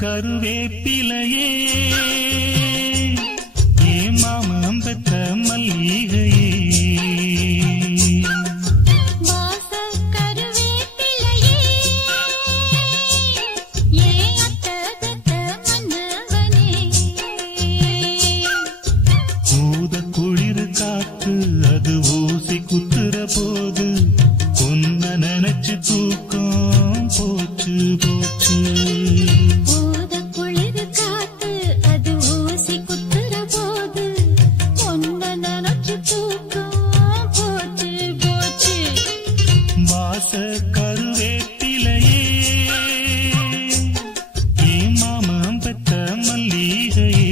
கருவேப்பிலையே ஏ மாமம் பெத்த மல்லிகையே அது ஊசி குத்துற போது உன்ன நினைச்சு தூக்கம் போச்சு போச்சு குளிர் காத்து அது ஊசி குத்துற போது உன்ன நினைச்சு தூக்கம் போச்சு போச்சு வாச கருவேப்பிலையே ஏ மாமம் பெத்த மல்லிகையே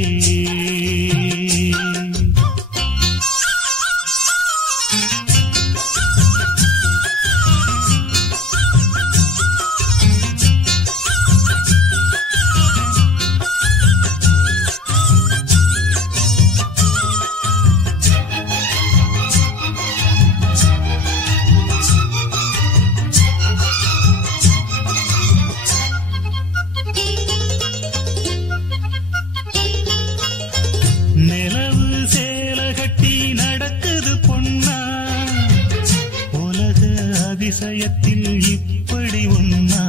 நிலவு சேல கட்டி நடக்குது பொன்னா உலக அதிசயத்தில் இப்படி ஒன்னா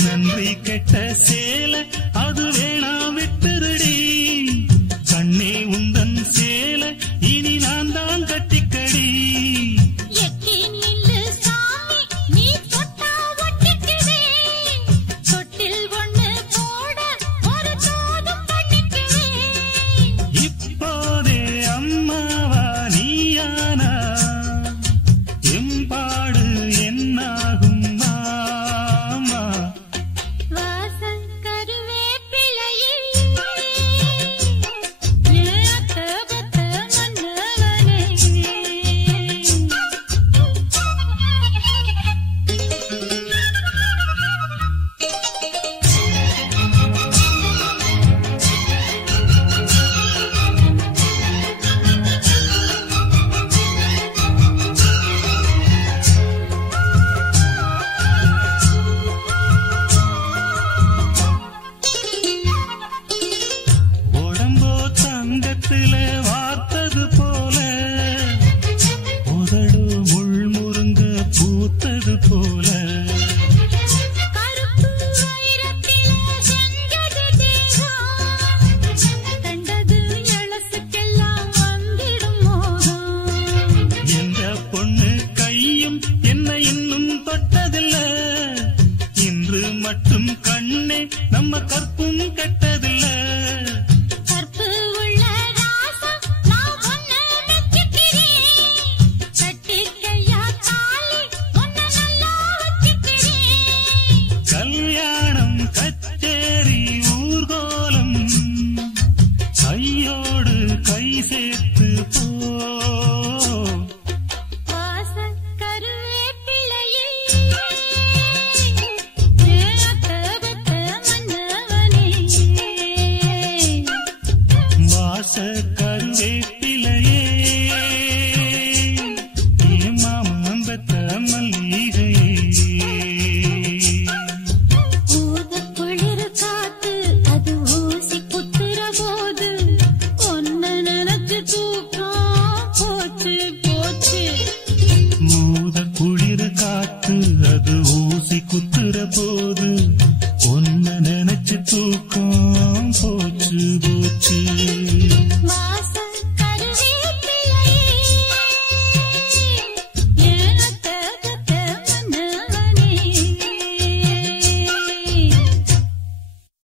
நன்றி கெட்ட சேல அது வேணா விட்டுருடி கண்ணே உந்தன் சேல இனி நான் தான் கட்டிக்கடி இப்போதே அம்மாவா நீயானா எம்பாடு என்னாகும் மாமா வாசல் கருவேப்பிலையே ஏத்தபத்த மன்னவனே உடம்போ தங்கத்தில வார்த்தது போல உதடு முள் முருங்க பூத்தது போல கருப்பு வைரத்தில செஞ்சது தேகம் கண்டது எழசுக்கெல்லாம் வந்திடும் மோகம் எந்த பொண்ணு கையும் என்ன இன்னும் தொட்டதில்ல இன்று மட்டும் கண்ணே நம்ம கற்பும் கெட்டதில்ல கற்பு உள்ள ராசம் நான் உன்னை மெச்சுக்கிறேன் கட்டிக்கையா தாலி உன்னை நல்லா வச்சுக்கிறேன் கல்யாணம் கச்சேரி ஊர்கோலம் கையோடு கை சேர்த்து போ வாசல் கருவேப்பிலையே ஏத்தபத்த மன்னவனே வாச கருவேப்பிலையே ஏ மாமம் பெத்த மல்லிகையே குளிர் காத்து அது ஊசி குத்துற போது உன்னை நினைச்சு தூக்கம் போச்சு போச்சு மூத குளிர் காத்து அது ஊசி குத்துற போது ஒன்ன நினைச்சு தூக்கம் போச்சு போச்சு